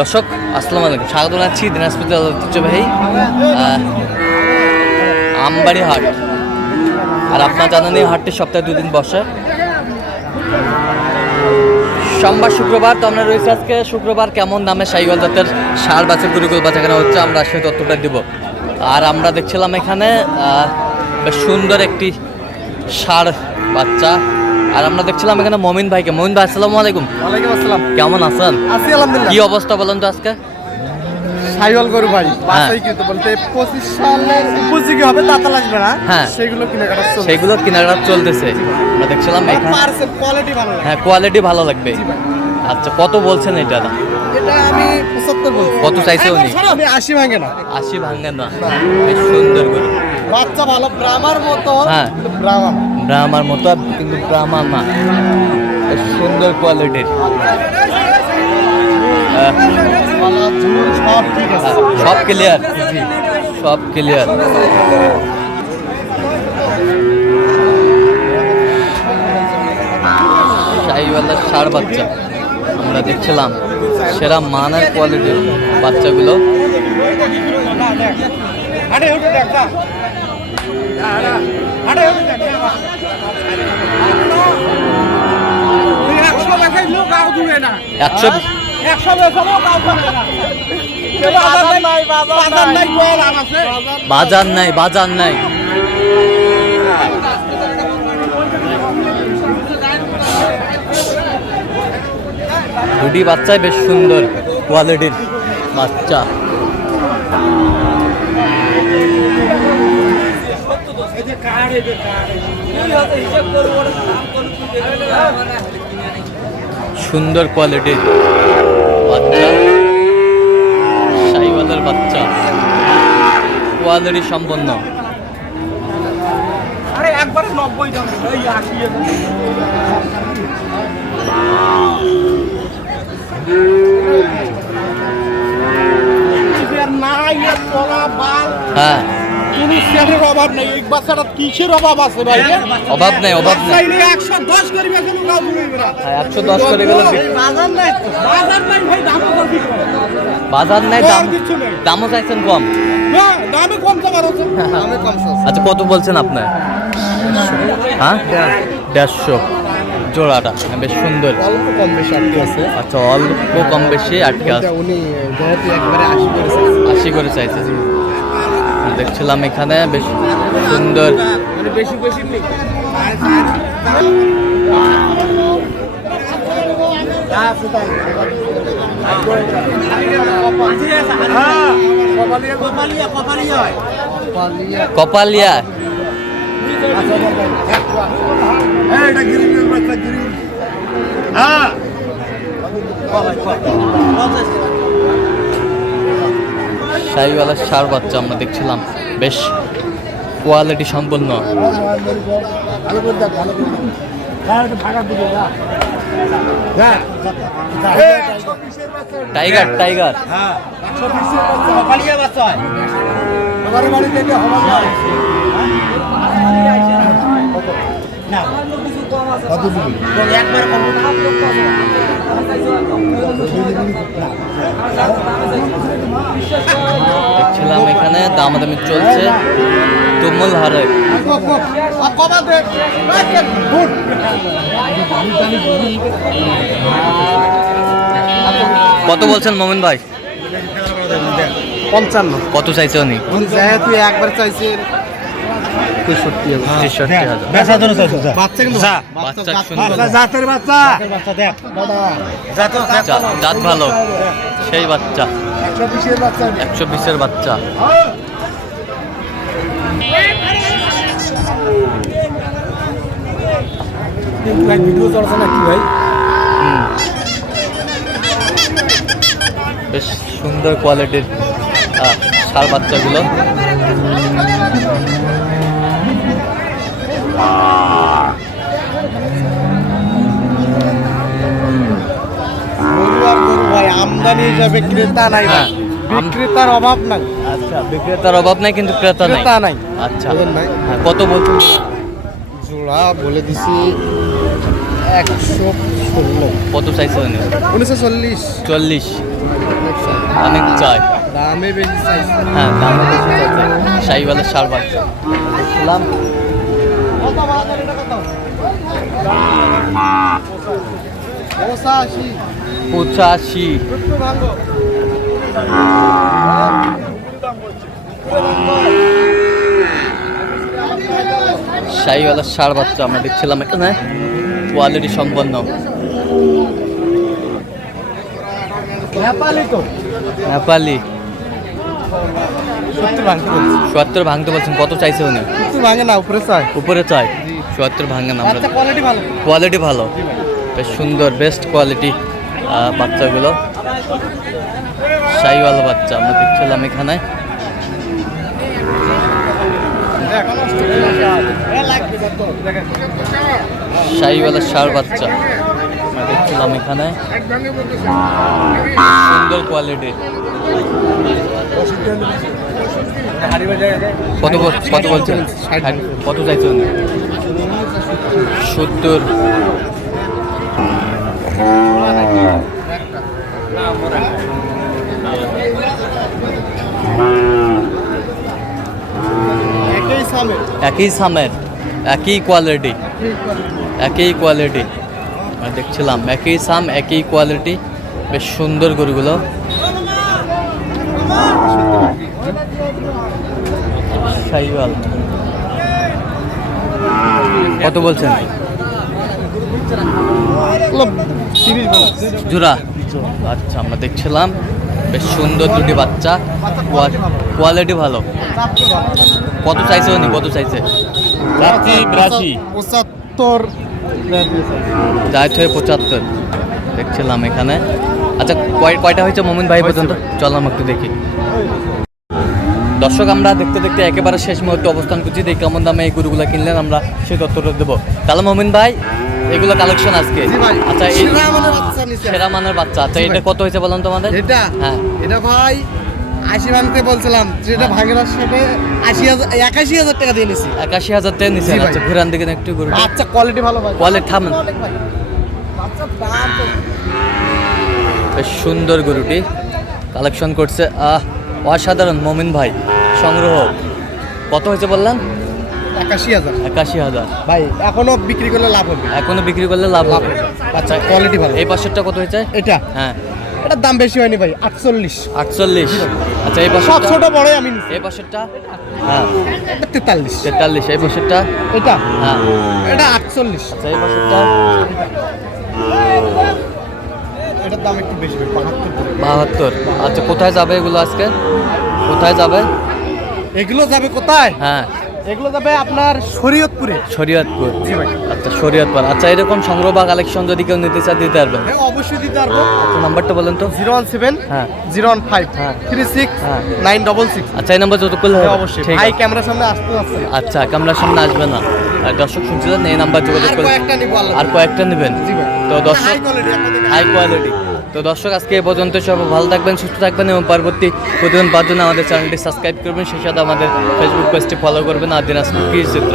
দর্শক, আসসালামু আলাইকুম। স্বাগত জানাচ্ছি দিনাজপুর ঐতিহ্যবাহী আমবাড়ি হাট। আর আপনার জানেন এই হাটটি সপ্তাহে দুদিন বসে। সোমবার, শুক্রবার, তো আমরা রয়েছে আজকে। শুক্রবার কেমন দামে সাইওয়াল জাতের সার বাছুর গরুগুলো বাচ্চা কেনা হচ্ছে, আমরা সেই তথ্যটা দিব। আর আমরা দেখছিলাম এখানে বেশ সুন্দর একটি সার বাচ্চা। আর আমরা দেখছিলাম এখানে মমিন ভাইকে। মমিন ভাই আসসালামু আলাইকুম। ওয়ালাইকুম আসসালাম। কেমন আছেন? আছি আলহামদুলিল্লাহ। কি অবস্থা বলেন তো আজকে? সাইওয়াল গরু ভাই বাসাই কিন্তু বলতে পঁচিশ সালের উপযোগী হবে তাতা লাগবে না। হ্যাঁ। সেগুলো কেনাকাটা চলছে। কেনাকাটা চলতেছে। আমরা দেখছিলাম এখানে পার্সেল কোয়ালিটি ভালো লাগে হ্যাঁ কোয়ালিটি ভালো লাগবে। আচ্ছা কত বলছেন এটা? এটা আমি পঁচাত্তর বলছি। কত চাইছে উনি? আমি আশি ভাঙে না। আশি ভাঙ্গা না। বেশ সুন্দর করে বাচ্চা ভালো ব্রাহ্মার মতো হ্যাঁ। ব্রাহ্মণ ব্রাহ্মার মতো, আর কিন্তু ব্রাহ্মণ না। সুন্দর কোয়ালিটির সব ক্লিয়ার সব ক্লিয়ার শাহিওয়ালার ষাড় বাচ্চা, আমরা দেখছিলাম সেরা মানের কোয়ালিটির বাচ্চাগুলো। একশো বাজার নাই বাজার নাই। দুটি বাচ্চাই বেশ সুন্দর কোয়ালিটির বাচ্চা। সুন্দর কোয়ালিটি। বাচ্চা। সাইওয়ালের বাচ্চা। কোয়ালিটি সম্পন্ন। আরে একবারে নব্বই দাম। এই আশি এর বাল হ্যাঁ। কোনো সেটের অভাব নেই এই বাচ্চাটা কিসের অভাব আছে ভাই? অভাব নেই অভাব নেই একশো দশ করি না হ্যাঁ, একশো দশ করে গেলে বাজার নাই বাজার নাই ভাই দামও কম। বাজার নাই দাম আর কিছু নেই। দামও চাইছেন কম? হ্যাঁ, দামে কম চাবার হচ্ছে দামে কম আচ্ছা কত বলছেন আপনার হ্যাঁ? দেড়শো। জোড়াটা বেশ সুন্দর। অল্প কম বেশি আটকে আছে। আচ্ছা অল্প কম বেশি আটকে আছে। উনি একবারে আশি করেছে আশি করে চাইছে দেখছিলাম এখানে বেশ সুন্দর। মানে বেশি কপালিয়া সার বাচ্চা আমরা দেখছিলাম। বেশ কোয়ালিটি সম্পন্ন। টাইগার টাইগার দেখছিলাম এখানে দামাদামি চলছে। তুমুল হারে। কত বলছেন মোমিন ভাই? পঞ্চান্ন। কত চাইছে উনি? যেহেতু একবার চাইছে জাত ভালো। সেই বাচ্চা। একশো বিশের বাচ্চা ভিডিও চলছে না ভাই? বেশ সুন্দর কোয়ালিটির সার বাচ্চাগুলো। হিসাবে ক্রেতা নাই ভাই। হ্যাঁ, বিক্রেতার অভাব নাই। আচ্ছা বিক্রেতার অভাব নাই কিন্তু ক্রেতা নাই। ক্রেতা নাই। আচ্ছা? হ্যাঁ, কত বলছেন? জোড়া বলে দিছি একশো ষোলো। কত চাইছে উনি? উনিশশো চল্লিশ। চল্লিশ। অনেক চাই। দামে বেশি সাইজ হ্যাঁ দামও বেশি চাইছে শাহিওয়ালের সার বাচ্চা দেখলাম কত বাজার এটা কত পঁচাশি। একটু সার বাচ্চা আমরা দেখছিলাম এখানে। কোয়ালিটি সম্পন্ন। নেপালি সত্যি ভাঙতে বলছি। ভাঙতে বলছেন কত চাইছে উনি? ভাঙে না উপরে চাই উপরে চাই চুয়াত্তর ভাঙে না আচ্ছা কোয়ালিটি ভালো। কোয়ালিটি ভালো। বেশ সুন্দর বেস্ট কোয়ালিটি বাচ্চাগুলো। শাহিওয়াল বাচ্চা, আমরা দেখছিলাম এখানে। শাহিওয়ালের সার বাচ্চা দেখছিলাম এখানে। সুন্দর কোয়ালিটি কত কত বলছেন? কত চাইছেন? সত্তর। একই সামের একই কোয়ালিটি একই কোয়ালিটি দেখছিলাম একই সাম একই কোয়ালিটি বেশ সুন্দর গরুগুলো। কত বলছেন? জোড়া। আচ্ছা আমরা দেখছিলাম। বেশ সুন্দর দুটি বাচ্চা। কোয়ালিটি ভালো। কত চাইছে উনি? কত চাইছে পঁচাত্তর। পঁচাত্তর। দেখছিলাম এখানে। আচ্ছা কয় কয়টা হয়েছে মোমিন ভাই পর্যন্ত? চললাম একটু দেখি। দর্শক আমরা দেখতে দেখতে একেবারে শেষ মুহূর্তে অবস্থান করছি। দেখি কেমন দামে এই গরুগুলো কিনলেন আমরা সেই তথ্যটা দেবো। তাহলে মোমিন ভাই এগুলো কালেকশন আজকে। আচ্ছা এই বাচ্চা সেরা মানের বাচ্চা। আচ্ছা জি এটা কত হয়েছে বলুন তোমাদের এটা হ্যাঁ। এটা ভাই আশি ভাঙতে বলছিলাম যেটা হ্যাঁ। ভাঙের সাথে আশি হাজার একাশি হাজার টাকা দিয়ে নিছি। একাশি হাজার টাকা নিচে আচ্ছা ঘুরান দিকে একটু গরু আচ্ছা কোয়ালিটি ভালো ভাই। Quality থামেন। বেশ সুন্দর গরুটি। কালেকশন করছে। আহ অসাধারণ মমিন ভাই। সংগ্রহ। কত হয়েছে বললেন? একাশি হাজার। একাশি হাজার। ভাই এখনও বিক্রি করলে লাভ হবে। এখনও বিক্রি করলে লাভ হবে। আচ্ছা কোয়ালিটি ভালো। এই পাশেরটা কত হয়েছে? এটা? হ্যাঁ। এটার দাম বেশি হয়নি ভাই আটচল্লিশ। আটচল্লিশ। আচ্ছা এই পাশেরটা ছোট বড়ই আমি এই পাশেরটা হ্যাঁ। এটা তেতাল্লিশ। তেতাল্লিশ এই পাশেরটা এটা? হ্যাঁ। এটা আটচল্লিশ। আচ্ছা এই পাশেরটা এটার দাম একটু বেশি বাহাত্তর। আচ্ছা কোথায় যাবে এগুলো আজকে? কোথায় যাবে? এগুলো যাবে কোথায়? হ্যাঁ। এগুলো যাবে আপনার শরীয়তপুরে। শরীয়তপুর। জি ভাই। আচ্ছা শরীয়তপুর। আচ্ছা এরকম সংগ্রহ বা কালেকশন যদি কেউ নিতে চায় দিতে পারবেন? হ্যাঁ অবশ্যই দিতে পারব। আচ্ছা নাম্বারটা বলেন তো। জিরো ওয়ান সেভেন হ্যাঁ। জিরো ওয়ান ফাইভ হ্যাঁ। থ্রি সিক্স হ্যাঁ। Nine double six. আচ্ছা এই নাম্বার যত করলে হবে অবশ্যই। ভাই ক্যামেরার সামনে আসতে না। আচ্ছা ক্যামেরার সামনে আসবে না। আর দর্শক শুনছিলেন এই নাম্বার যোগাযোগ করে আর কয়েকটা নেবেন। জি ভাই। তো দর্শক হাই কোয়ালিটি হাই কোয়ালিটি তো দর্শক, আজকে এ পর্যন্ত সব ভালো থাকবেন, সুস্থ থাকবেন এবং পরবর্তী প্রতিদিন পাওয়ার জন্য আমাদের চ্যানেলটি সাবস্ক্রাইব করবেন। সেই সাথে আমাদের ফেসবুক পেজটি ফলো করবেন আর দিনাজপুর কৃষি চিত্র।